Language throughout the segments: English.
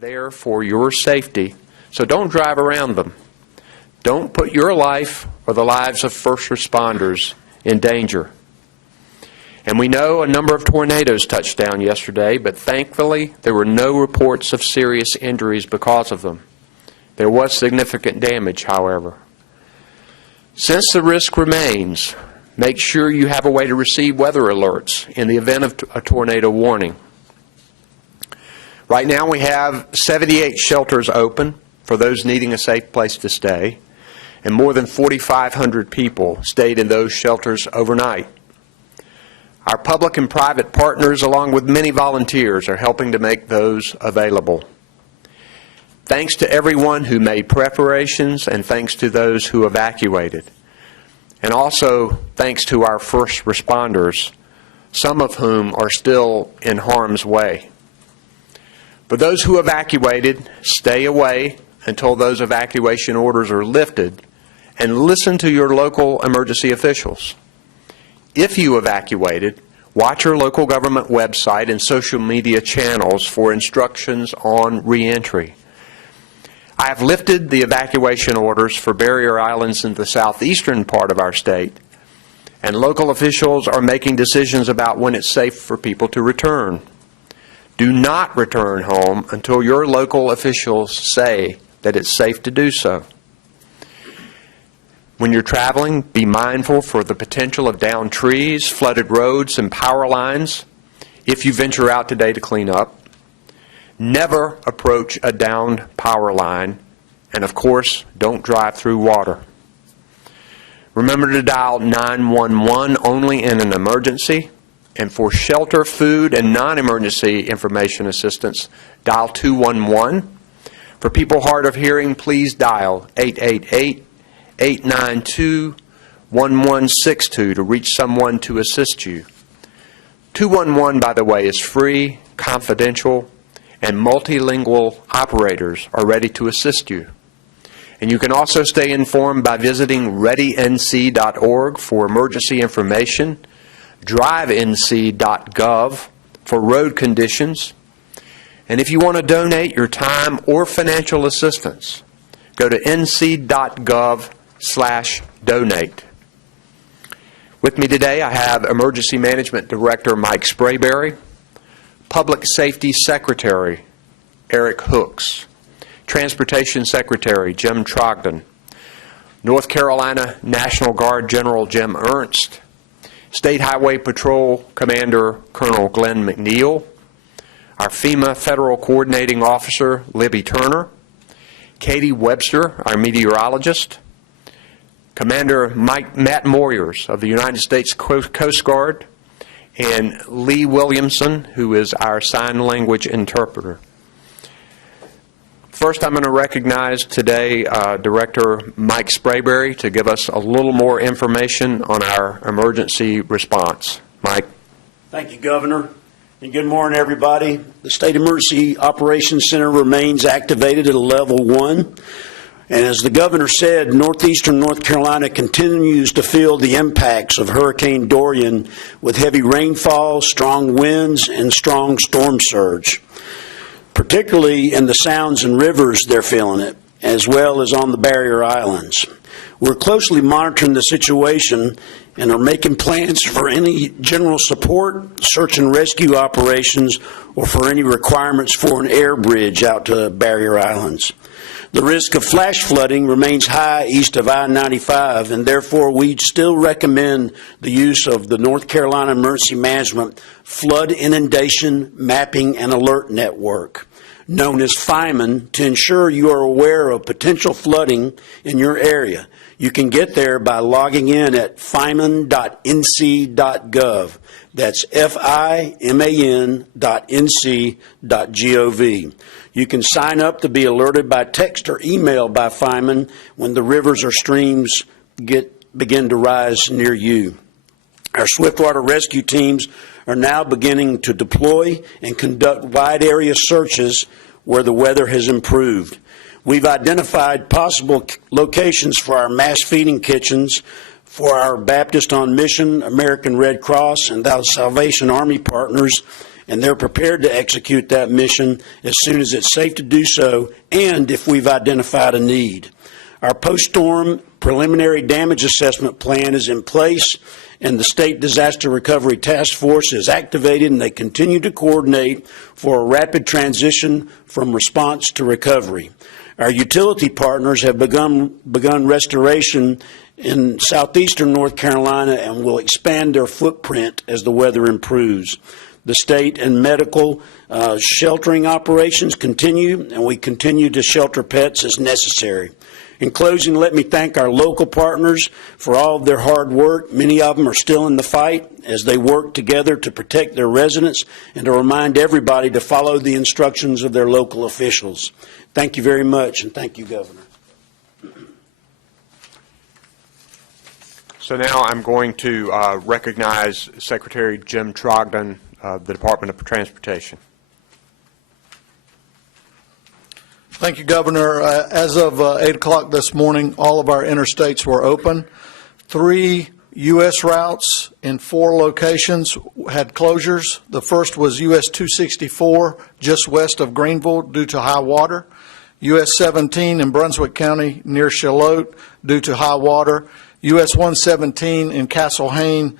there for your safety, so don't drive around them. Don't put your life or the lives of first responders in danger. And we know a number of tornadoes touched down yesterday, but thankfully there were no reports of serious injuries because of them. There was significant damage, however. Since the risk remains, make sure you have a way to receive weather alerts in the event of a tornado warning. Right now we have 78 shelters open for those needing a safe place to stay, and more than 4,500 people stayed in those shelters overnight. Our public and private partners, along with many volunteers, are helping to make those available. Thanks to everyone who made preparations, and thanks to those who evacuated. And also thanks to our first responders, some of whom are still in harm's way. For those who evacuated, stay away until those evacuation orders are lifted, and listen to your local emergency officials. If you evacuated, watch your local government website and social media channels for instructions on reentry. I have lifted the evacuation orders for barrier islands in the southeastern part of our state, and local officials are making decisions about when it's safe for people to return. Do not return home until your local officials say that it's safe to do so. When you're traveling, be mindful for the potential of downed trees, flooded roads, and power lines if you venture out today to clean up. Never approach a downed power line, and of course, don't drive through water. Remember to dial 911 only in an emergency, and for shelter, food, and non-emergency information assistance, dial 211. For people hard of hearing, please dial 888-892-1162 to reach someone to assist you. 211, by the way, is free, confidential, and multilingual operators are ready to assist you. And you can also stay informed by visiting readync.org for emergency information, drivenc.gov for road conditions, and if you want to donate your time or financial assistance, go to nc.gov/donate. With me today, I have Emergency Management Director Mike Sprayberry, Public Safety Secretary Eric Hooks, Transportation Secretary Jim Trogdon, North Carolina National Guard General Jim Ernst, State Highway Patrol Commander Colonel Glenn McNeil, our FEMA Federal Coordinating Officer Libby Turner, Katie Webster, our meteorologist, Commander Matt Moyers of the United States Coast Guard, and Lee Williamson, who is our sign language interpreter. First, I'm going to recognize today Director Mike Sprayberry to give us a little more information on our emergency response. Mike. Thank you, Governor, and good morning, everybody. The State Emergency Operations Center remains activated at a level 1. And as the Governor said, northeastern North Carolina continues to feel the impacts of Hurricane Dorian with heavy rainfall, strong winds, and strong storm surge. Particularly in the sounds and rivers, they're feeling it, as well as on the barrier islands. We're closely monitoring the situation and are making plans for any general support, search and rescue operations, or for any requirements for an air bridge out to barrier islands. The risk of flash flooding remains high east of I-95, and therefore we still recommend the use of the North Carolina Emergency Management Flood Inundation Mapping and Alert Network, known as FIMAN, to ensure you are aware of potential flooding in your area. You can get there by logging in at fiman.nc.gov. That's fiman.nc.gov. You can sign up to be alerted by text or email by FIMAN when the rivers or streams begin to rise near you. Our swiftwater rescue teams are now beginning to deploy and conduct wide area searches where the weather has improved. We've identified possible locations for our mass feeding kitchens for our Baptist on Mission, American Red Cross, and the Salvation Army partners, and they're prepared to execute that mission as soon as it's safe to do so and if we've identified a need. Our post-storm preliminary damage assessment plan is in place, and the State Disaster Recovery Task Force is activated, and they continue to coordinate for a rapid transition from response to recovery. Our utility partners have begun restoration in southeastern North Carolina and will expand their footprint as the weather improves. The state and medical sheltering operations continue, and we continue to shelter pets as necessary. In closing, let me thank our local partners for all of their hard work. Many of them are still in the fight as they work together to protect their residents and to remind everybody to follow the instructions of their local officials. Thank you very much, and thank you, Governor. So now I'm going to recognize Secretary Jim Trogdon of the Department of Transportation. Thank you, Governor. As of 8 o'clock this morning, all of our interstates were open. 3 U.S. routes in 4 locations had closures. The first was U.S. 264, just west of Greenville, due to high water. U.S. 17 in Brunswick County near Charlotte, due to high water. U.S. 117 in Castle Hayne,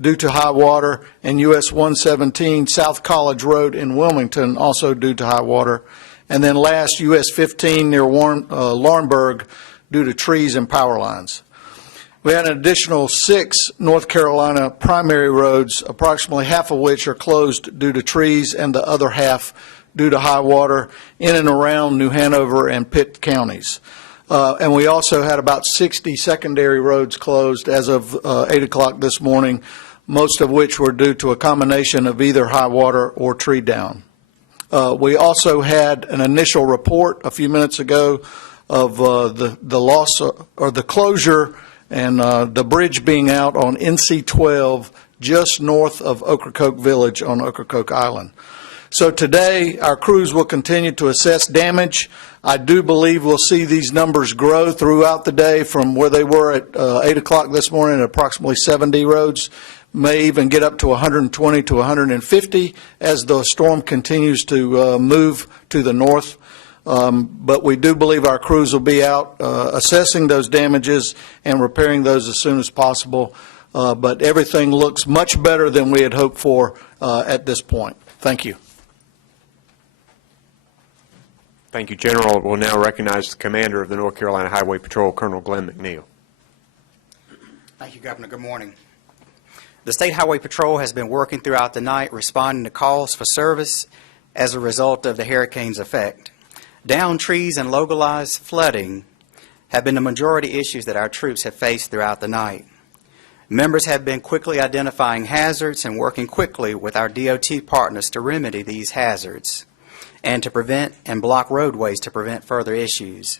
due to high water. And U.S. 117 South College Road in Wilmington, also due to high water. And then last, U.S. 15 near Laurinburg, due to trees and power lines. We had an additional 6 North Carolina primary roads, approximately half of which are closed due to trees and the other half due to high water in and around New Hanover and Pitt counties. And we also had about 60 secondary roads closed as of 8 o'clock this morning, most of which were due to a combination of either high water or tree down. We also had an initial report a few minutes ago of the loss or the closure and the bridge being out on NC 12 just north of Ocracoke Village on Ocracoke Island. So today our crews will continue to assess damage. I do believe we'll see these numbers grow throughout the day from where they were at 8 o'clock this morning at approximately 70 roads. May even get up to 120 to 150 as the storm continues to move to the north. But we do believe our crews will be out assessing those damages and repairing those as soon as possible. But everything looks much better than we had hoped for at this point. Thank you. Thank you, General. We'll now recognize the Commander of the North Carolina Highway Patrol, Colonel Glenn McNeil. Thank you, Governor. Good morning. The State Highway Patrol has been working throughout the night responding to calls for service as a result of the hurricane's effect. Downed trees and localized flooding have been the majority issues that our troops have faced throughout the night. Members have been quickly identifying hazards and working quickly with our DOT partners to remedy these hazards and to prevent and block roadways to prevent further issues.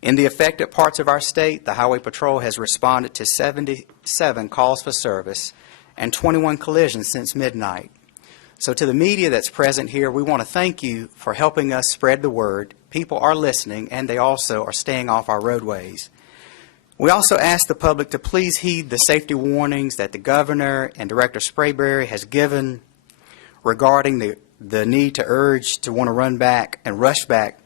In the affected parts of our state, the Highway Patrol has responded to 77 calls for service and 21 collisions since midnight. So to the media that's present here, we want to thank you for helping us spread the word. People are listening, and they also are staying off our roadways. We also ask the public to please heed the safety warnings that the Governor and Director Sprayberry has given regarding the need to urge to want to run back and rush back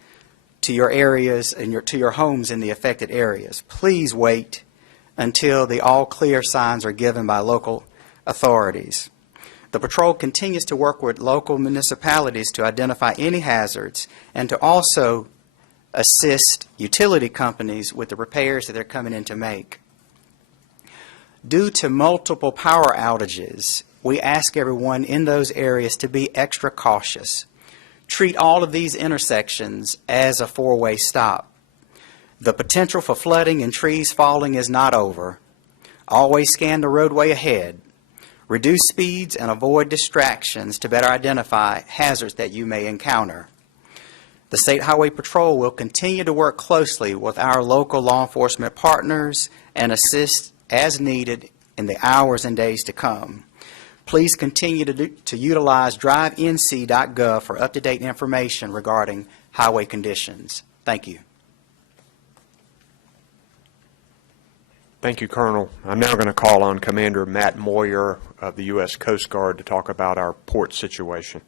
to your areas and to your homes in the affected areas. Please wait until the all clear signs are given by local authorities. The patrol continues to work with local municipalities to identify any hazards and to also assist utility companies with the repairs that they're coming in to make. Due to multiple power outages, we ask everyone in those areas to be extra cautious. Treat all of these intersections as a four-way stop. The potential for flooding and trees falling is not over. Always scan the roadway ahead. Reduce speeds and avoid distractions to better identify hazards that you may encounter. The State Highway Patrol will continue to work closely with our local law enforcement partners and assist as needed in the hours and days to come. Please continue to utilize drivenc.gov for up-to-date information regarding highway conditions. Thank you. Thank you, Colonel. I'm now going to call on Commander Matt Moyer of the U.S. Coast Guard to talk about our port situation.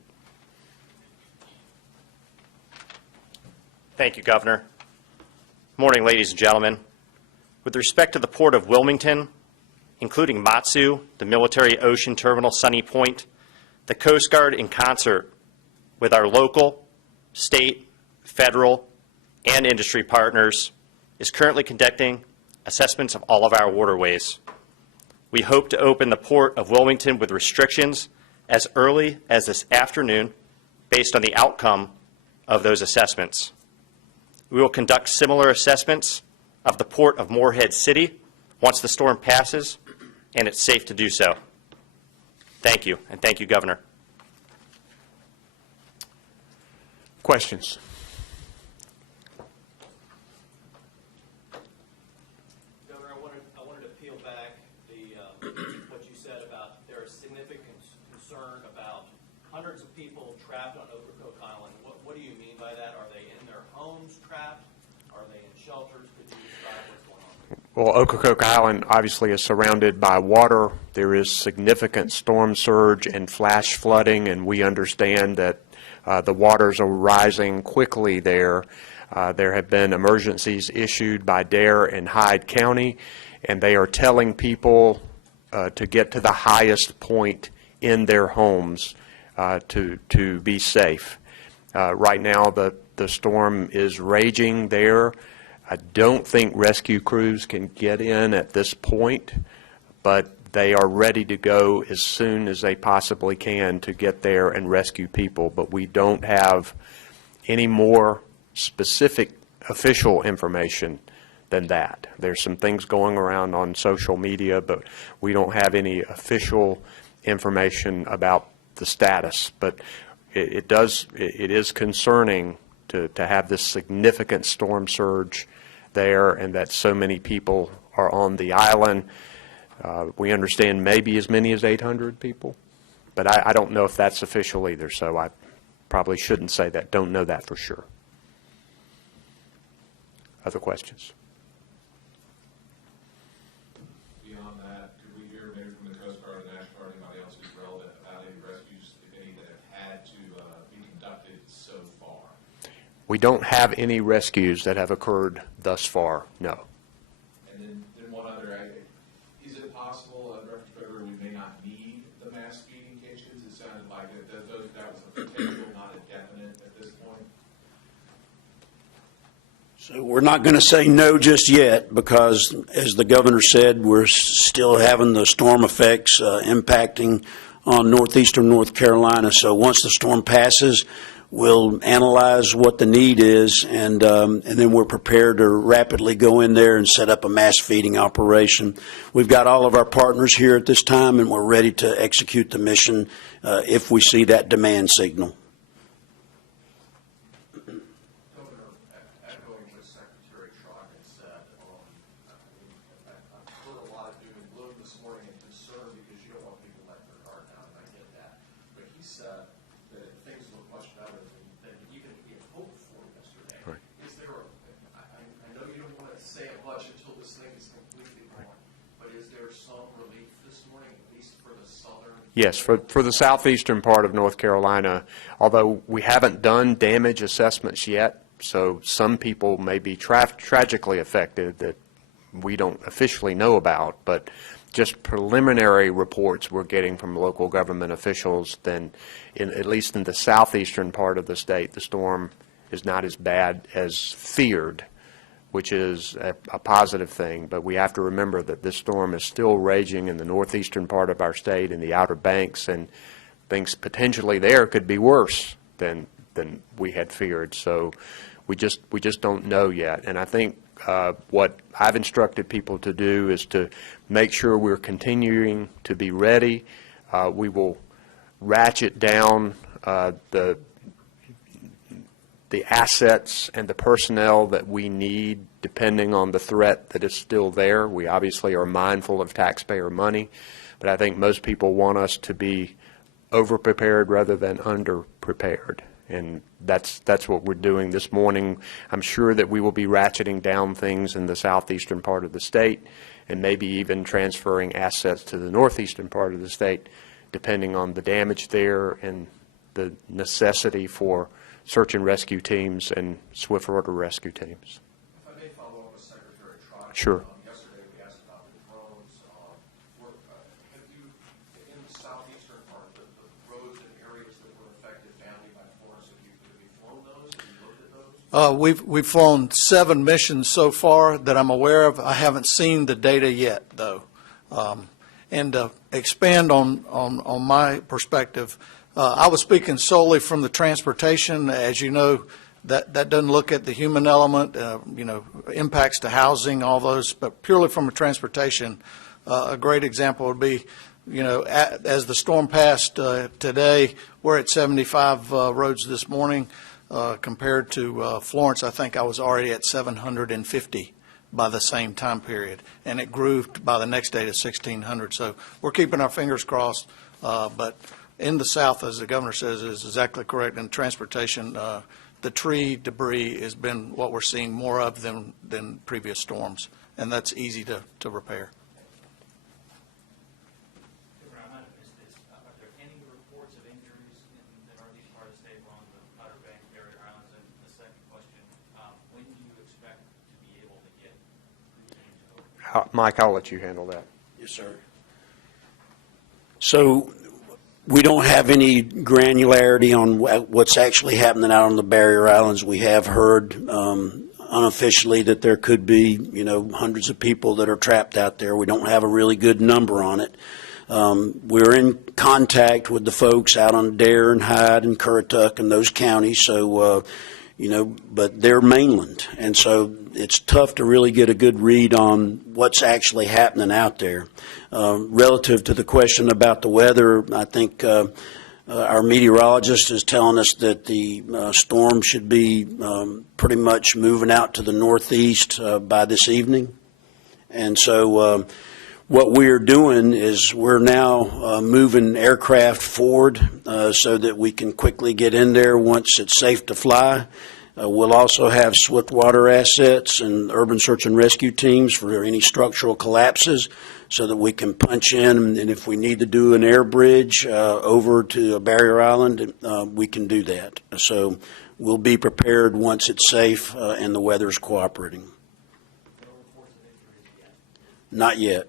Thank you, Governor. Morning, ladies and gentlemen. With respect to the Port of Wilmington, including Matsu, the Military Ocean Terminal Sunny Point, the Coast Guard, in concert with our local, state, federal, and industry partners, is currently conducting assessments of all of our waterways. We hope to open the Port of Wilmington with restrictions as early as this afternoon based on the outcome of those assessments. We will conduct similar assessments of the Port of Morehead City once the storm passes and it's safe to do so. Thank you, and thank you, Governor. Questions? Governor, I wanted to peel back what you said about there is significant concern about hundreds of people trapped on Ocracoke Island. What do you mean by that? Are they in their homes trapped? Are they in shelters? Could you describe what's going on? Well, Ocracoke Island obviously is surrounded by water. There is significant storm surge and flash flooding, and we understand that the waters are rising quickly there. There have been emergencies issued by Dare and Hyde County, and they are telling people to get to the highest point in their homes to be safe. Right now, the storm is raging there. I don't think rescue crews can get in at this point, but they are ready to go as soon as they possibly can to get there and rescue people. But we don't have any more specific official information than that. There's some things going around on social media, but we don't have any official information about the status. But it is concerning to have this significant storm surge there and that so many people are on the island. We understand maybe as many as 800 people, but I don't know if that's official either, so I probably shouldn't say that. Don't know that for sure. Other questions? Beyond that, could we hear maybe from the Coast Guard or the National Guard, anybody else who's relevant, about any rescues, if any, that have had to be conducted so far? We don't have any rescues that have occurred thus far, no. And then one other, is it possible, in reference to February, we may not need the mass feeding kitchens? It sounded like that was a potential, not a definite at this point. So we're not going to say no just yet because, as the governor said, we're still having the storm effects impacting on northeastern North Carolina. So once the storm passes, we'll analyze what the need is, and then we're prepared to rapidly go in there and set up a mass feeding operation. We've got all of our partners here at this time, and we're ready to execute the mission if we see that demand signal. Governor, echoing what Secretary Trotman said, I've heard a lot of doom and gloom this morning and concern because you don't want people letting their guard down, and I get that. But he said that things look much better than even he had hoped for yesterday. Right. Is there I know you don't want to say it much until this thing is completely gone, but is there some relief this morning, at least for the southern? Yes, for the southeastern part of North Carolina, although we haven't done damage assessments yet, so some people may be tragically affected that we don't officially know about, but just preliminary reports we're getting from local government officials, then at least in the southeastern part of the state, the storm is not as bad as feared, which is a positive thing. But we have to remember that this storm is still raging in the northeastern part of our state, in the Outer Banks, and things potentially there could be worse than we had feared. So we just don't know yet. And I think what I've instructed people to do is to make sure we're continuing to be ready. We will ratchet down the assets and the personnel that we need depending on the threat that is still there. We obviously are mindful of taxpayer money, but I think most people want us to be over-prepared rather than under-prepared. And that's what we're doing this morning. I'm sure that we will be ratcheting down things in the southeastern part of the state, and maybe even transferring assets to the northeastern part of the state, depending on the damage there and the necessity for search and rescue teams and swift water rescue teams. If I may follow up with Secretary Trotty. Sure. Yesterday, we asked about the drones. Have you, in the southeastern part, the roads and areas that were affected badly by Florence, have you flown those? Have you looked at those? We've flown 7 missions so far that I'm aware of. I haven't seen the data yet, though. And to expand on my perspective, I was speaking solely from the transportation. As you know, that doesn't look at the human element, impacts to housing, all those, but purely from a transportation. A great example would be, as the storm passed today, we're at 75 roads this morning. Compared to Florence, I think I was already at 750 by the same time period, and it grew by the next day to 1,600. So we're keeping our fingers crossed, but in the south, as the governor says, is exactly correct. In transportation, the tree debris has been what we're seeing more of than previous storms, and that's easy to repair. I might have missed this. Are there any reports of injuries in the northeast part of the state along the Outer Banks, Barrier Islands? And the second question, when do you expect to be able to get crew teams over? Mike, I'll let you handle that. Yes, sir. So we don't have any granularity on what's actually happening out on the Barrier Islands. We have heard unofficially that there could be, hundreds of people that are trapped out there. We don't have a really good number on it. We're in contact with the folks out on Dare and Hyde and Currituck and those counties, so, but they're mainland. And so it's tough to really get a good read on what's actually happening out there. Relative to the question about the weather, I think our meteorologist is telling us that the storm should be pretty much moving out to the northeast by this evening. And so what we're doing is we're now moving aircraft forward so that we can quickly get in there once it's safe to fly. We'll also have swift water assets and urban search and rescue teams for any structural collapses so that we can punch in, and if we need to do an air bridge over to a Barrier Island, we can do that. So we'll be prepared once it's safe and the weather's cooperating. No reports of injuries yet? Not yet.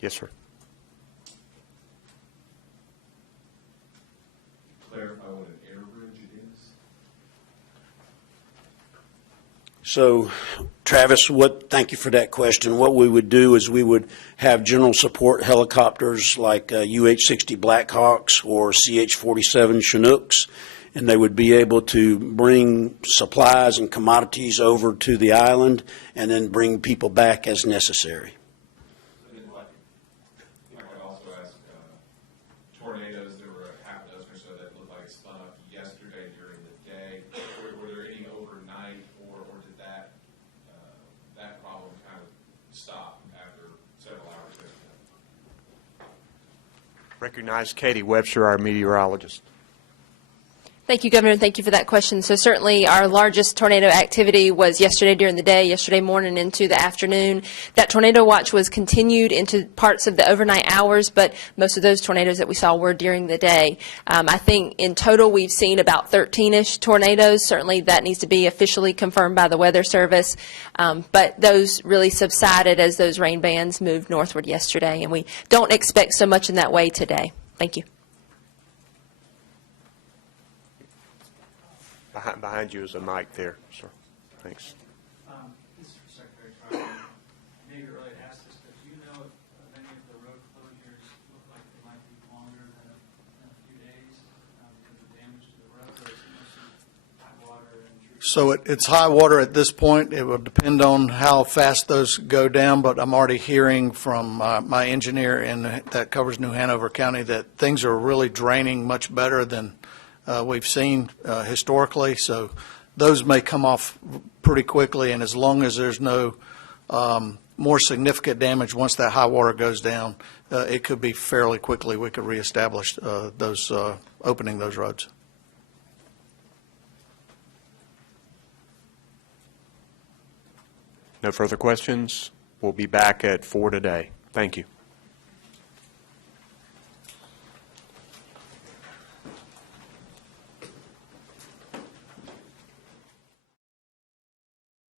Yes, sir. Clarify what an air bridge is? So, Travis, thank you for that question. What we would do is we would have general support helicopters like UH-60 Blackhawks or CH-47 Chinooks, and they would be able to bring supplies and commodities over to the island and then bring people back as necessary. I could also ask, tornadoes, there were a half a dozen or so that looked like it spun up yesterday during the day. Were there any overnight, or did that problem kind of stop after several hours? Recognize Katie Webster, our meteorologist. Thank you, Governor, and thank you for that question. So certainly our largest tornado activity was yesterday during the day, yesterday morning into the afternoon. That tornado watch was continued into parts of the overnight hours, but most of those tornadoes that we saw were during the day. I think in total we've seen about 13-ish tornadoes. Certainly that needs to be officially confirmed by the Weather Service, but those really subsided as those rain bands moved northward yesterday, and we don't expect so much in that way today. Thank you. Behind you is a mic there, sir. Thanks. This is for Secretary Trotty. Maybe early to ask this, but do you know if any of the road closures look like they might be longer than a few days because of damage to the road, or is it mostly high water and trees? So it's high water at this point. It will depend on how fast those go down, but I'm already hearing from my engineer that covers New Hanover County that things are really draining much better than we've seen historically. So those may come off pretty quickly, and as long as there's no more significant damage once that high water goes down, it could be fairly quickly we could reestablish opening those roads. No further questions. We'll be back at 4 today. Thank you.